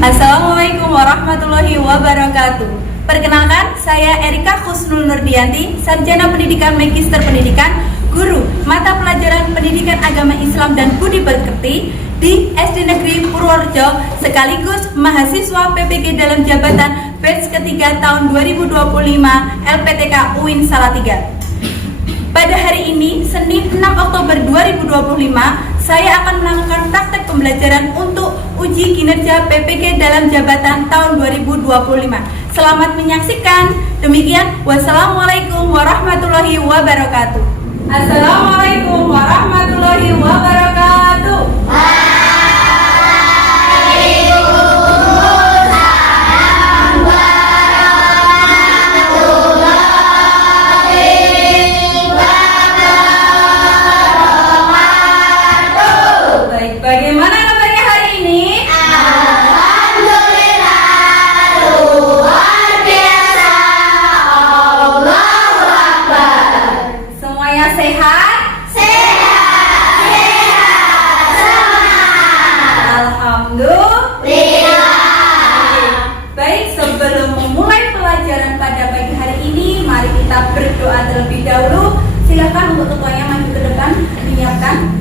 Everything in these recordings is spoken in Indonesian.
Assalamualaikum warahmatullahi wabarakatuh. Perkenalkan, saya Erika Khusnul Nurdianti, Sarjana Pendidikan Magister Pendidikan, Guru Mata Pelajaran Pendidikan Agama Islam dan Budi Pekerti di SD Negeri Purworejo, sekaligus mahasiswa PPG dalam jabatan batch ketiga tahun 2025 LPTK UIN Salatiga. Pada hari ini, Senin 6 Oktober 2025, saya akan melakukan praktek pembelajaran untuk uji kinerja PPG dalam jabatan tahun 2025. Selamat menyaksikan. Demikian, wassalamualaikum warahmatullahi wabarakatuh. Assalamualaikum warahmatullahi wabarakatuh. Bagaimana kabarnya hari ini? Alhamdulillah, luar biasa. Allahu Akbar. Semuanya sehat? Sehat, sehat, semangat. Alhamdulillah. Baik, sebelum memulai pelajaran pada pagi hari ini, mari kita berdoa terlebih dahulu. Silakan untuk ketuanya maju ke depan, menyiapkan.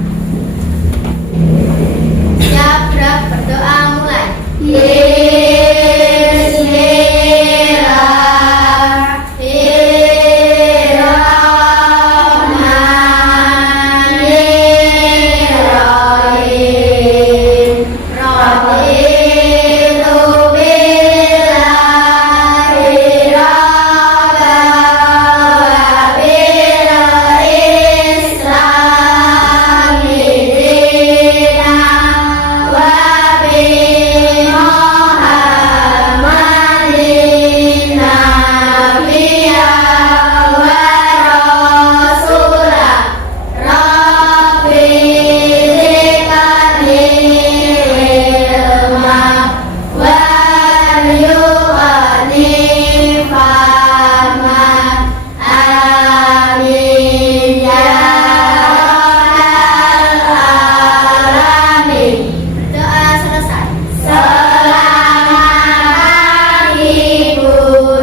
Siap, gerak, berdoa mulai. Bismillahirrahmanirrahim. Raditu billahi rabban wa bil islami dinan wa bi Muhammadin nabiyya wa rasulah. Rabbi zidni ilma warzuqni fahma. Amin ya rabbal alamin. Doa selesai. Selamat Ibu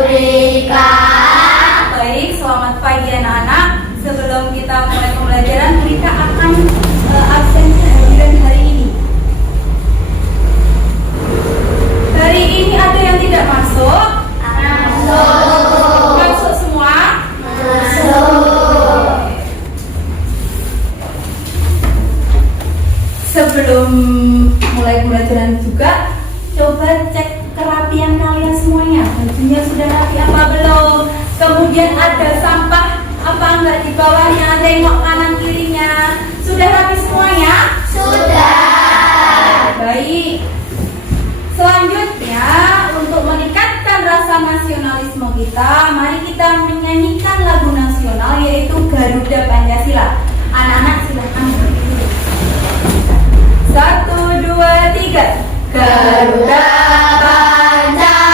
Rika. Baik, selamat pagi anak-anak. Sebelum kita mulai pembelajaran, kita akan absen kehadiran hari ini. Hari ini ada yang tidak masuk? Masuk. Masuk semua? Masuk. Sebelum mulai pembelajaran juga, coba cek kerapian kalian semuanya. Bajunya sudah rapi apa belum? Kemudian ada sampah apa enggak di bawahnya? Tengok kanan kirinya. Sudah rapi semuanya? Sudah. Baik. Selanjutnya, untuk meningkatkan rasa nasionalisme kita, mari kita menyanyikan lagu nasional yaitu Garuda Pancasila. Anak-anak silahkan berdiri. 1, 2, 3. Garuda Pancasila,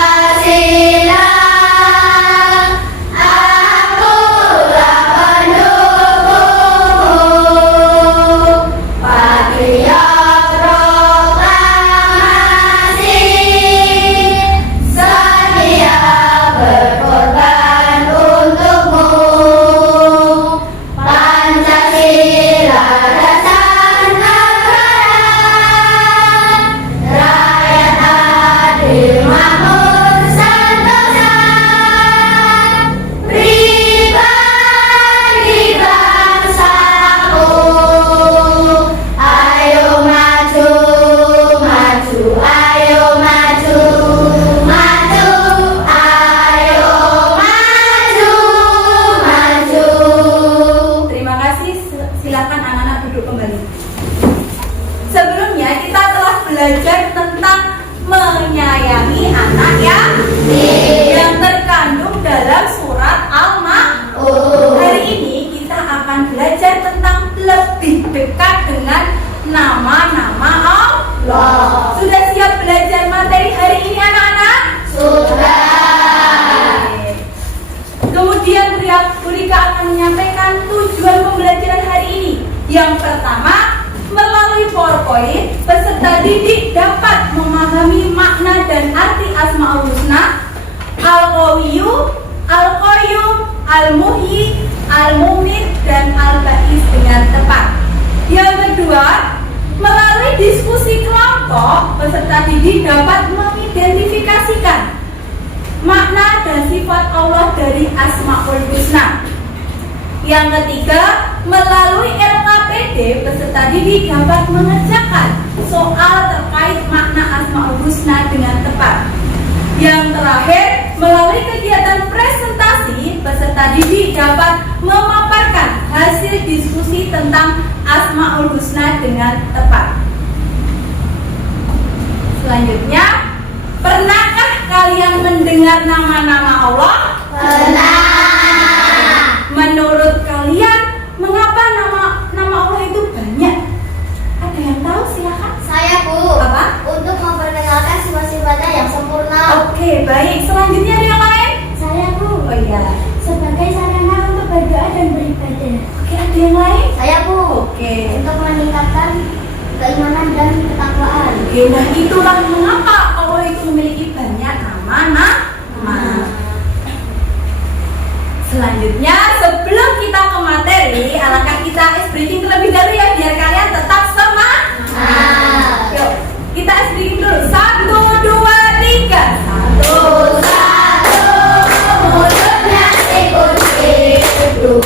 akulah pendukungmu. Patriot proklamasi, sedia berkorban untukmu. Pancasila dasar negara, rakyat adil makmur sentosa, pribadi bangsaku. Ayo maju, maju, ayo maju, maju, ayo maju, maju. Terima kasih. Silakan anak-anak duduk kembali. Sebelumnya kita telah belajar tentang menyayangi anak yang terkandung dalam surat Al-Ma'un. Hari ini kita akan belajar tentang lebih dekat dengan nama-nama Allah. Sudah siap belajar materi hari ini anak-anak? Sudah. Kemudian Burika akan menyampaikan tujuan pembelajaran hari ini. Yang pertama, Melalui PowerPoint, peserta didik dapat memahami makna dan arti Asmaul Husna, Al-Qawiyyu, Al-Qayyum, Al-Muhyi, Al-Mumit, dan Al-Ba'is dengan tepat. Yang kedua, melalui diskusi kelompok, peserta didik dapat mengidentifikasikan makna dan sifat Allah dari Asmaul Husna. Yang ketiga, melalui LKPD, peserta didik dapat mengerjakan soal terkait makna Asmaul Husna dengan tepat. Yang terakhir, melalui kegiatan presentasi, peserta didik dapat memaparkan hasil diskusi tentang Asmaul Husna dengan tepat. Selanjutnya, pernahkah kalian mendengar nama-nama Allah? Pernah. Menurut kalian, mengapa nama Allah itu banyak? Ada yang tahu? Silakan. Saya, Bu. Apa? Untuk memperkenalkan sifat-sifatnya yang sempurna. Oke, baik. Selanjutnya ada yang lain? Saya, Bu. Oh iya. Sebagai sarana untuk berdoa dan beribadah. Oke, ada yang lain? Saya, Bu. Oke. Untuk meningkatkan keimanan dan ketakwaan. Oke, nah itulah mengapa Allah itu memiliki banyak nama. Selanjutnya, sebelum kita ke materi, alangkah kita ice breaking terlebih dahulu ya, biar kalian tetap semangat. Yuk, kita ice breaking dulu. 1, 2, 3. 1, mulutnya dikunci. 2,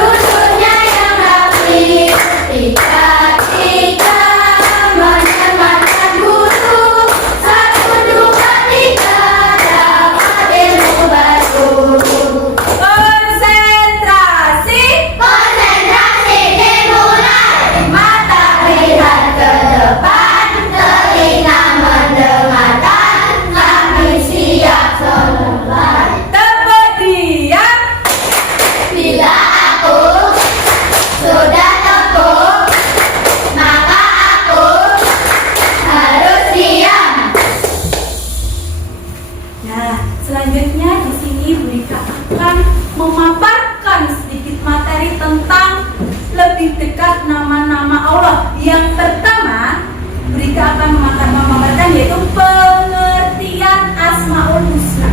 duduknya yang rapi. 3, menyemangatkan guru. 1, 2, 3, dapat ilmu baru. konsentrasi. Konsentrasi dimulai. Mata lihat ke depan, telinga mendengarkan, kami siap selepas. Tepuk diam. Bila aku sudah teguh, maka aku harus diam. Nah, selanjutnya di sini Bu Rika akan memaparkan sedikit materi tentang lebih dekat nama-nama Allah. Yang pertama, Bu Rika akan memaparkan yaitu pengertian Asmaul Husna.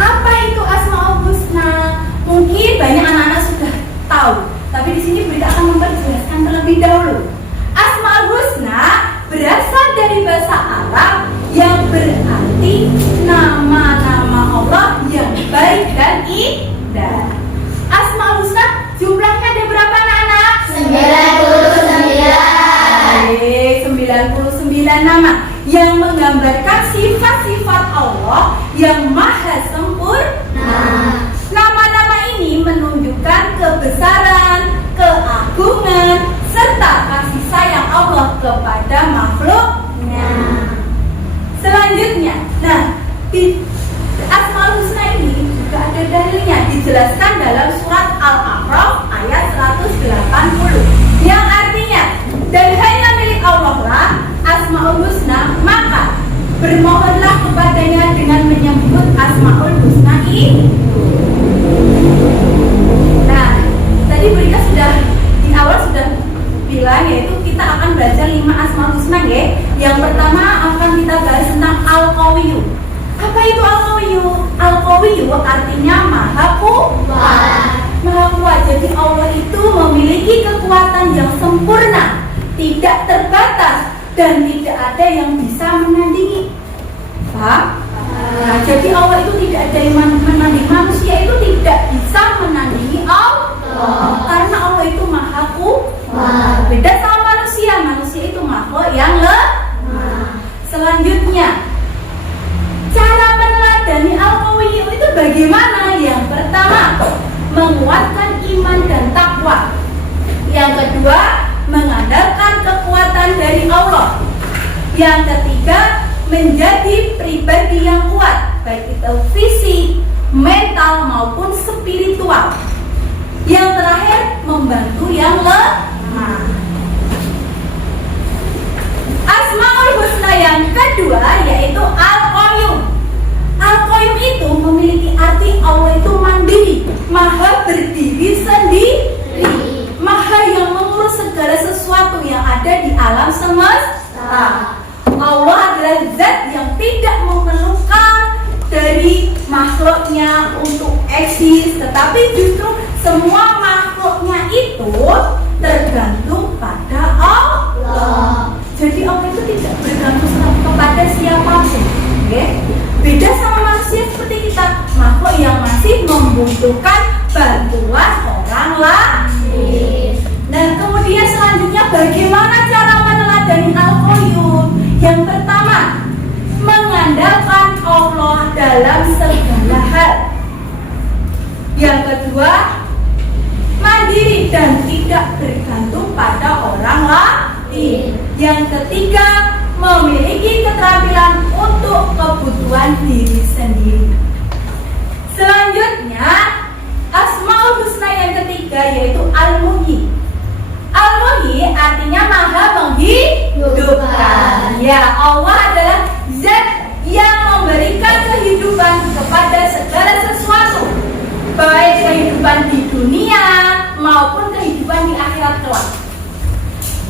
Apa itu Asmaul Husna? Mungkin banyak anak-anak sudah tahu, tapi di sini Bu Rika akan memperjelaskan terlebih dahulu. Asmaul Husna berasal dari bahasa Arab yang berarti nama-nama Allah yang baik dan indah. Asmaul Husna jumlahnya ada berapa anak-anak? 99. 99 nama yang menggambarkan sifat-sifat Allah yang maha sempurna. Nama-nama ini menunjukkan kebesaran, keagungan, serta kasih sayang Allah kepada makhluknya. Selanjutnya, nah di Asmaul Husna ini juga ada dalilnya, dijelaskan dalam surat Al-A'raf ayat 180 yang artinya, dan hanya milik Allah lah Asmaul Husna, maka bermohonlah kepadanya dengan menyebut Asmaul Husna itu. Nah, tadi Bu Rika sudah di awal sudah bilang, yaitu kita akan belajar 5 Asmaul Husna ya. Yang pertama akan kita bahas tentang Al-Qawiyyu. Apa itu Al-Qawiyyu? Al-Qawiyyu artinya maha kuat. Maha kuat. Jadi Allah itu memiliki kekuatan yang sempurna, tidak terbatas, dan tidak ada yang bisa menandingi. Paham? Nah, jadi Allah itu tidak ada yang menandingi. Manusia itu tidak bisa menandingi Allah, karena Allah itu maha kuat. Beda sama manusia. Manusia itu makhluk yang lemah. Selanjutnya, cara meneladani Al-Qawiyyu itu bagaimana? Yang pertama, menguatkan iman dan takwa. Yang kedua, mengandalkan kekuatan dari Allah. Yang ketiga, menjadi pribadi yang kuat, baik itu fisik, mental maupun spiritual. Yang terakhir, membantu yang lemah. Asmaul Husna yang kedua yaitu Al-Qayyum. Al-Qayyum itu memiliki arti Allah itu mandiri, maha berdiri sendiri, maha yang mengurus segala sesuatu yang ada di alam semesta. Allah adalah zat yang tidak memerlukan dari makhluknya untuk eksis, tetapi justru semua makhluknya itu tergantung pada Allah. Jadi Allah itu tidak bergantung kepada siapapun. Beda sama manusia seperti kita, makhluk yang masih membutuhkan bantuan orang lain. Dan kemudian selanjutnya, bagaimana cara meneladani Al-Qayyum? Yang pertama, mengandalkan Allah dalam segala hal. Yang kedua, mandiri dan tidak bergantung pada orang lain. Yang ketiga, memiliki keterampilan untuk kebutuhan diri sendiri. Selanjutnya, Asmaul Husna yang ketiga yaitu Al-Muhyi. Al-Muhyi artinya maha menghidupkan. Ya, Allah adalah zat yang memberikan kehidupan kepada segala sesuatu, baik kehidupan di dunia maupun kehidupan di akhirat kelak.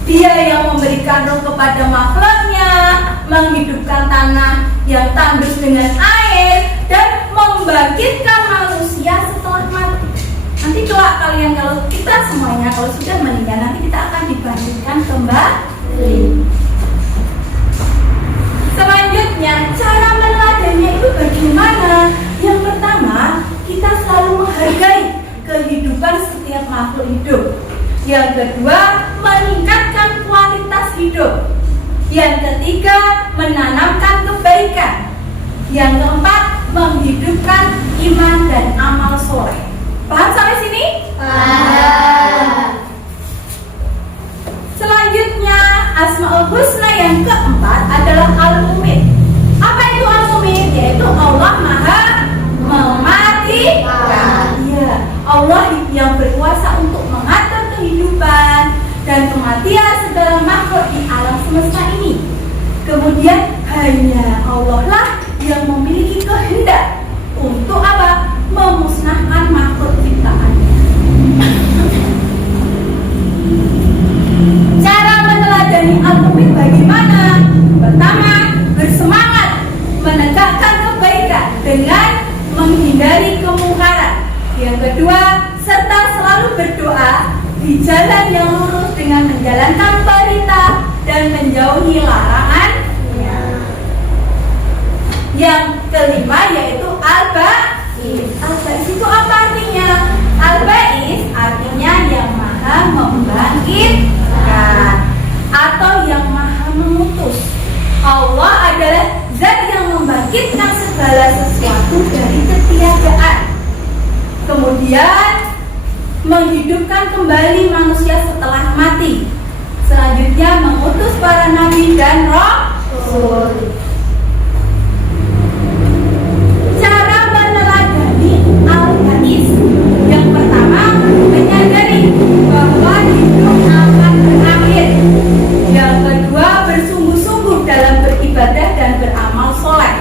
Dia yang memberikan roh kepada makhluknya, menghidupkan tanah yang tandus dengan air, dan membangkitkan manusia setelah mati. Nanti kelak kalian, kalau kita semuanya kalau sudah meninggal, nanti kita akan dibangkitkan kembali. Selanjutnya, cara meneladaninya itu bagaimana? Yang pertama, kita selalu menghargai kehidupan setiap makhluk hidup. Yang kedua, meningkatkan kualitas hidup. Yang ketiga, menanamkan kebaikan. Yang keempat, menghidupkan iman dan amal soleh. Paham sampai sini? Paham. Selanjutnya, Asmaul Husna yang keempat adalah Al-Mumit. Apa itu Al-Mumit? Yaitu Allah Maha Mematikan. Ya, Allah yang berkuasa untuk mengatur kehidupan dan kematian segala makhluk di alam semesta ini. Kemudian hanya Allah lah yang memiliki kehendak untuk apa? Memusnahkan makhluk ciptaannya. Cara meneladani Al-Mumit bagaimana? Pertama, bersemangat menegakkan kebaikan dengan menghindari kemungkaran. Yang kedua, serta selalu berdoa di jalan yang lurus dengan menjalankan perintah dan menjauhi larangannya. Yang kelima yaitu Al-Ba'is. Al-Ba'is itu apa artinya? Al-Ba'is artinya yang maha membangkitkan atau yang maha mengutus. Allah adalah zat yang membangkitkan segala sesuatu dari ketiadaan, kemudian menghidupkan kembali manusia setelah mati. Selanjutnya mengutus para nabi dan rasul. Cara meneladani Al-Ba'is. Yang pertama, menyadari bahwa hidup akan berakhir. Yang kedua, bersungguh-sungguh dalam beribadah dan beramal soleh.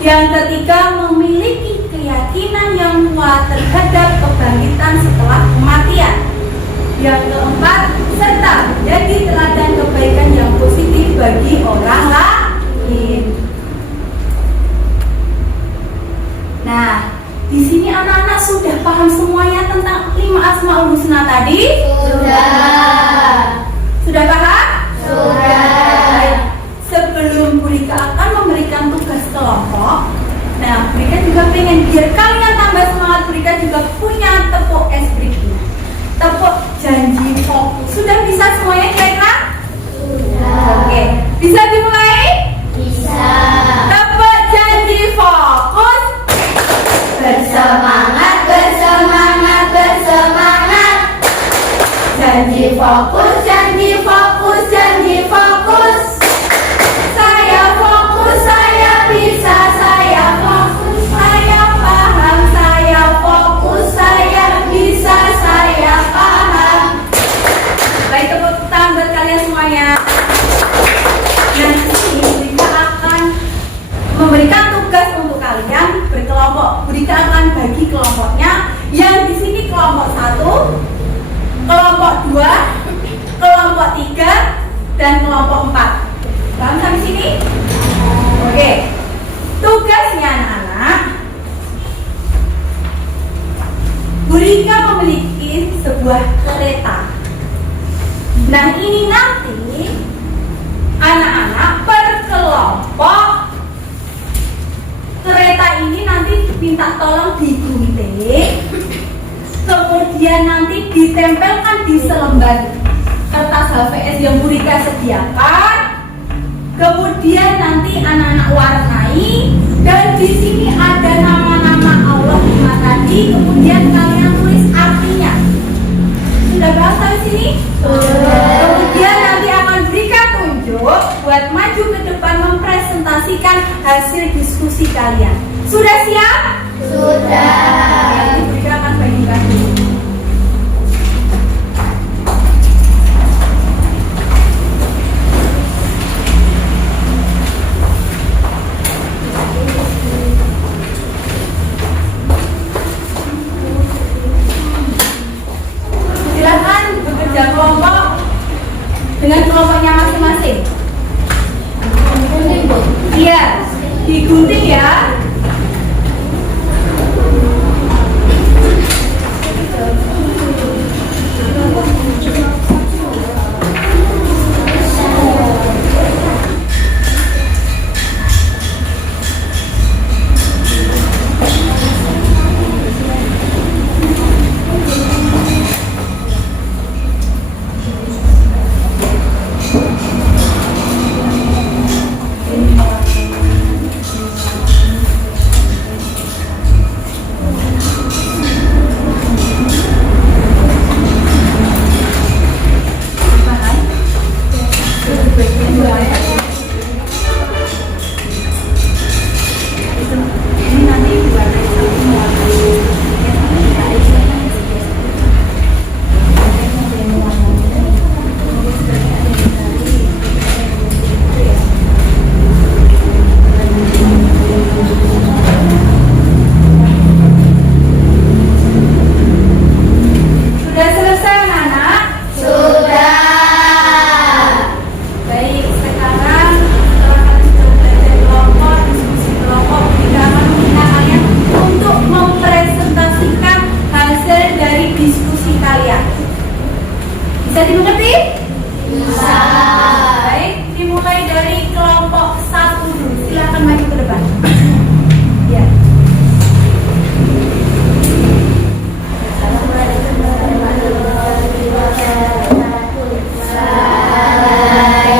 Yang ketiga, memiliki keyakinan yang kuat terhadap kebangkitan setelah kematian. Yang keempat, serta menjadi teladan kebaikan yang positif bagi orang lain. Nah, di sini anak-anak sudah paham semuanya tentang 5 Asmaul Husna tadi? Sudah paham? Sudah. Sebelum Burika akan memberikan tugas kelompok, nah Burika juga pengen biar kalian tambah semangat, Burika juga punya tepuk espritnya, tepuk janji fokus. Sudah bisa semuanya kira-kira? Sudah. Oke, bisa dimulai? Bisa. Tepuk janji fokus. Bersemangat, bersemangat, bersemangat. Janji fokus, janji fokus, janji fokus. Saya fokus, saya bisa, saya fokus, saya paham, saya fokus, saya bisa, saya paham. Baik, tepuk tangan buat kalian semuanya. Dan di sini Burika akan memberikan tugas untuk kalian berkelompok. Burika akan bagi kelompoknya. Yang di sini kelompok 1, kelompok 2, sebuah kereta. Nah, ini nanti anak-anak per kelompok kereta ini nanti minta tolong digunting, kemudian nanti ditempelkan di selembar kertas HVS yang Bu Rika sediakan. Kemudian nanti anak-anak warnai, dan di sini ada nama-nama Allah tadi. Kemudian kalian tulis artinya. Sudah bahas di sini? Kemudian nanti akan berikan tunjuk buat maju ke depan mempresentasikan hasil diskusi kalian. Sudah siap? Sudah. Nanti Rika akan bagikan dulu. Silakan bekerja kelompok dengan kelompoknya masing-masing. Iya, digunting ya. Bisa dimengerti? Bisa. Baik, dimulai dari kelompok 1 dulu. Silakan maju ke depan. Ya.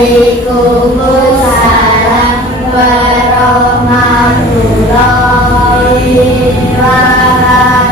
Waalaikumsalam warahmatullahi wabarakatuh.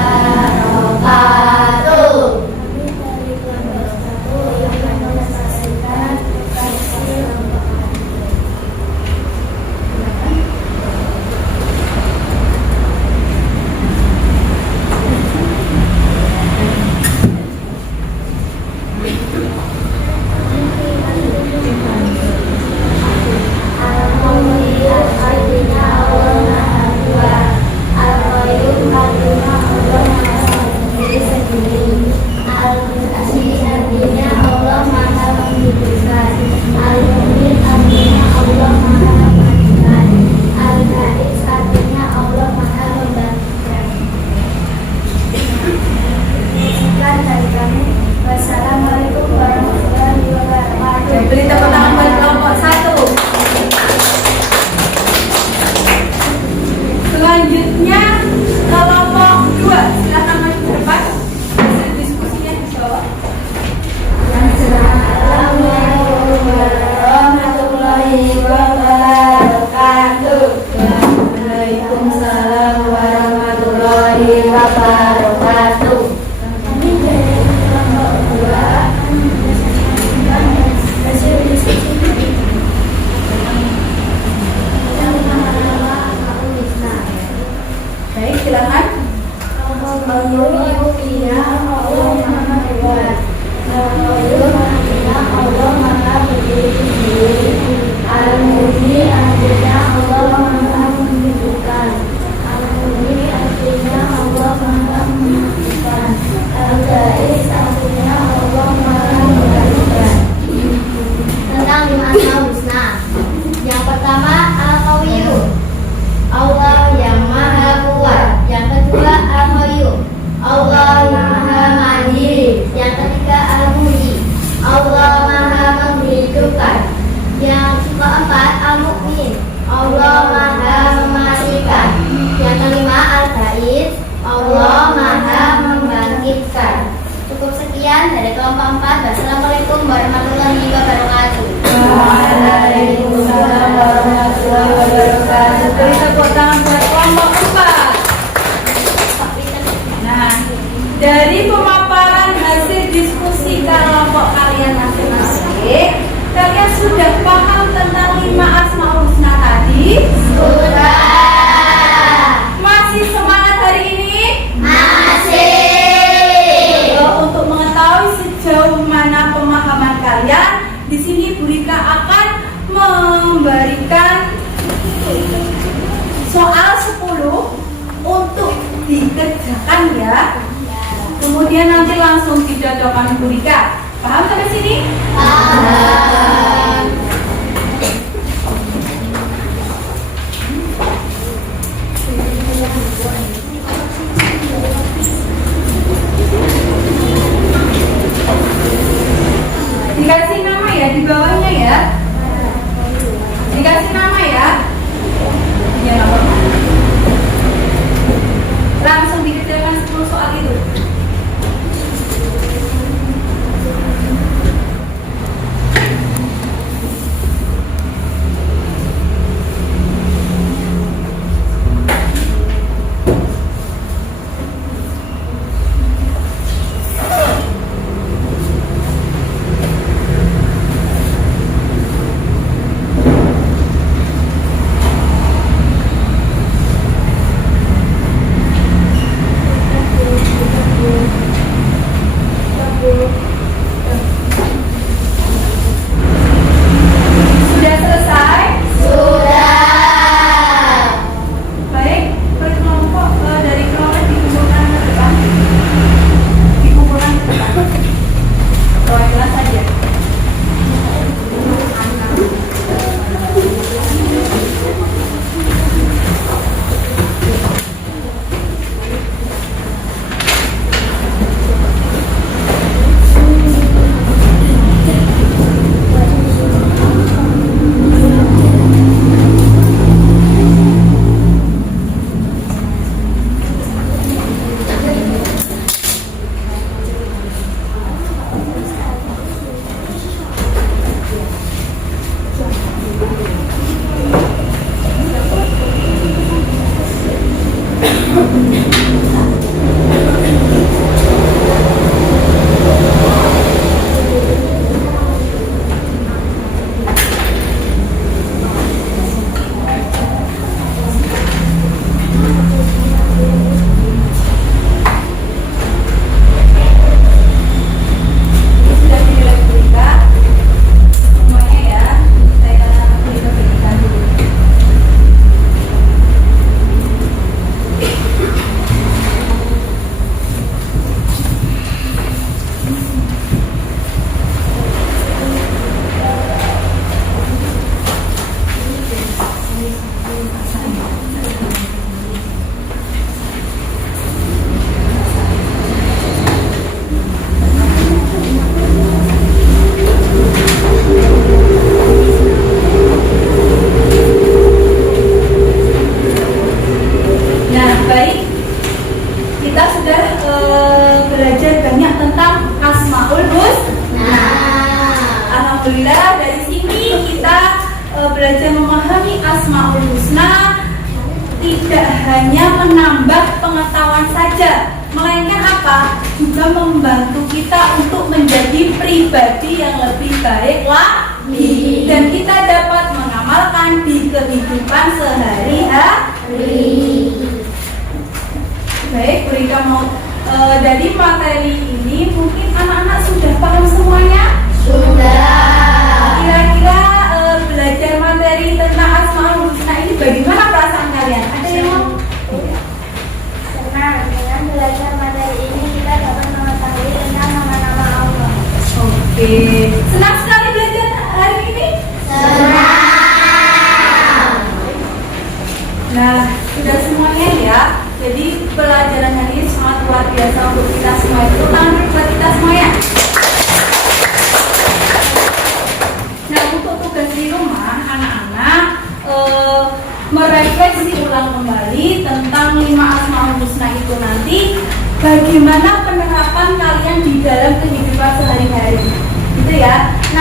sekian dari kelompok 4. Wassalamualaikum warahmatullahi wabarakatuh. Waalaikumsalam warahmatullahi wabarakatuh. Beri tepuk tangan buat kelompok 4. Nah, dari pemaparan hasil diskusi kelompok kalian masing-masing, kalian sudah paham tentang 5 Asmaul Husna tadi? Sudah. Masih semangat hari ini? Masih. Untuk mengetahui sejauh mana pemahaman kalian, di sini Bu Rika akan memberikan soal 10 untuk dikerjakan ya. Kemudian nanti langsung dicocokkan Bu Rika. Paham sampai sini? Paham. Dikasih nama ya di bawahnya ya. Dikasih nama ya. Ya nggak apa-apa. Langsung dikerjakan 10 soal itu. Sudah selesai? Sudah. Baik, berkelompok dari kelompok dikumpulkan ke depan. Dikumpulkan ke depan. Kelas saja. Sudah dilihat Bu Rika semuanya ya. Saya berikan dulu. Nah, baik. Kita sudah belajar banyak tentang Asmaul Husna. Alhamdulillah dari sini kita belajar memahami Asmaul Husna tidak hanya menambah pengetahuan saja, melainkan apa? Juga membantu kita untuk menjadi pribadi yang lebih baik lagi dan kita dapat mengamalkan di kehidupan sehari-hari. Baik, Bu Rika mau dari materi ini mungkin anak-anak sudah paham semuanya? Sudah. Kira-kira belajar materi tentang Asmaul Husna ini bagaimana perasaan kalian? Ada yang mau? Senang dengan belajar materi ini kita dapat mengetahui tentang nama-nama Allah. Oke, senang sekali belajar hari ini? Senang. Nah, sudah semuanya ya. Jadi pelajaran hari ini sangat luar biasa untuk kita semua. Itu tangan dulu buat kita semuanya. Nah, untuk tugas di rumah anak-anak merefleksi ulang kembali tentang 5 Asmaul Husna itu nanti, bagaimana penerapan kalian di dalam kehidupan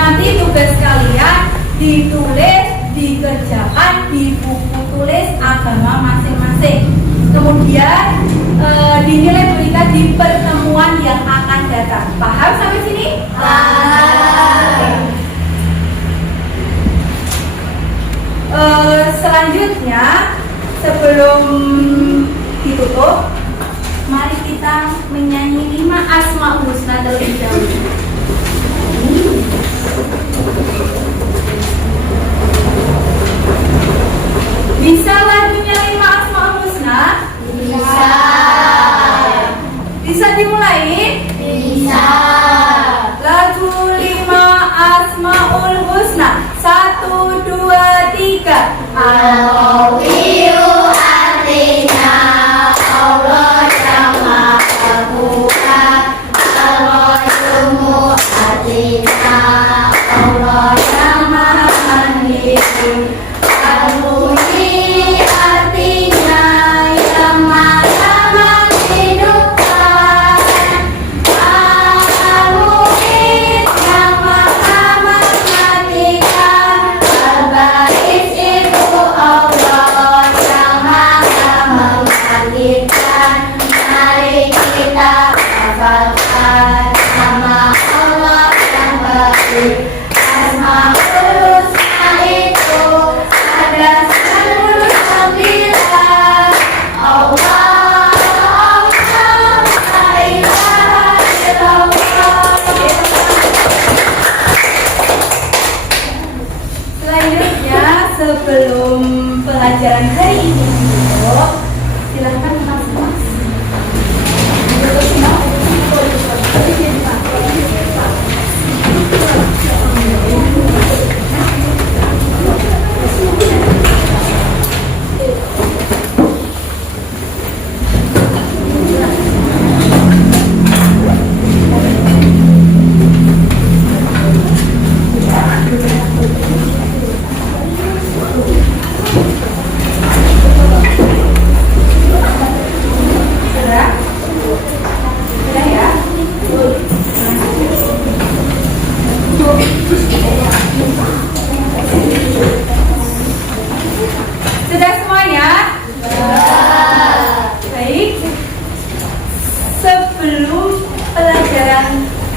Nanti tugas kalian ditulis, dikerjakan di buku tulis agama masing-masing. Kemudian dinilai berikan di pertemuan yang akan datang. Paham sampai sini? Paham. Selanjutnya, sebelum ditutup, mari kita menyanyi 5 Asmaul Husna terlebih dahulu. Bisa lagunya 5 Asmaul Husna? Bisa. Bisa dimulai? Bisa. Lagu 5 Asmaul Husna. 1, 2, 3. Al-Qawiyu artinya Allah yang Maha Kuasa. Al-Qayyumu artinya Allah yang Maha Mandiri. Al-Muhyi artinya yang Maha menghidupkan. Al-Muhit yang Maha mematikan. Al-Ba'is itu Allah yang Maha membangkitkan. Mari kita hafalkan nama Allah yang baik. Asmaul Husna itu ada 99. Allah, Allah, la ilaha illallah. Selanjutnya, sebelum pelajaran hari ini ditutup, silahkan mas-mas. Sudah semuanya? Baik. Sebelum pelajaran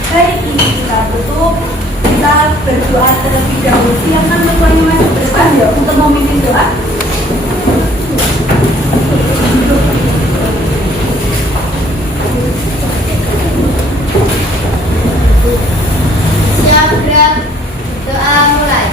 hari ini kita tutup, kita berdoa terlebih dahulu. Silakan ketuanya masuk ke depan ya untuk memimpin doa. Siap, gerak. Doa mulai.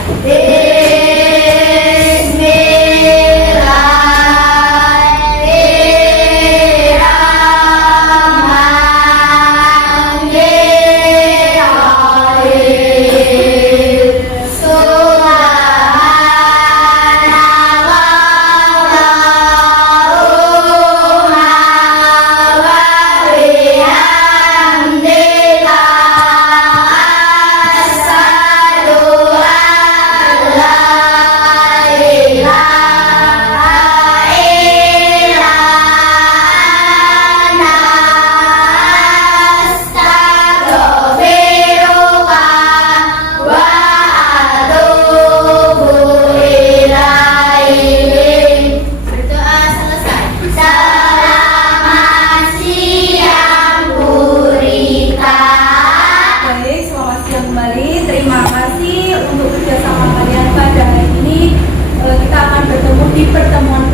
Terima kasih untuk kerjasama kalian pada hari ini. Kita akan bertemu di pertemuan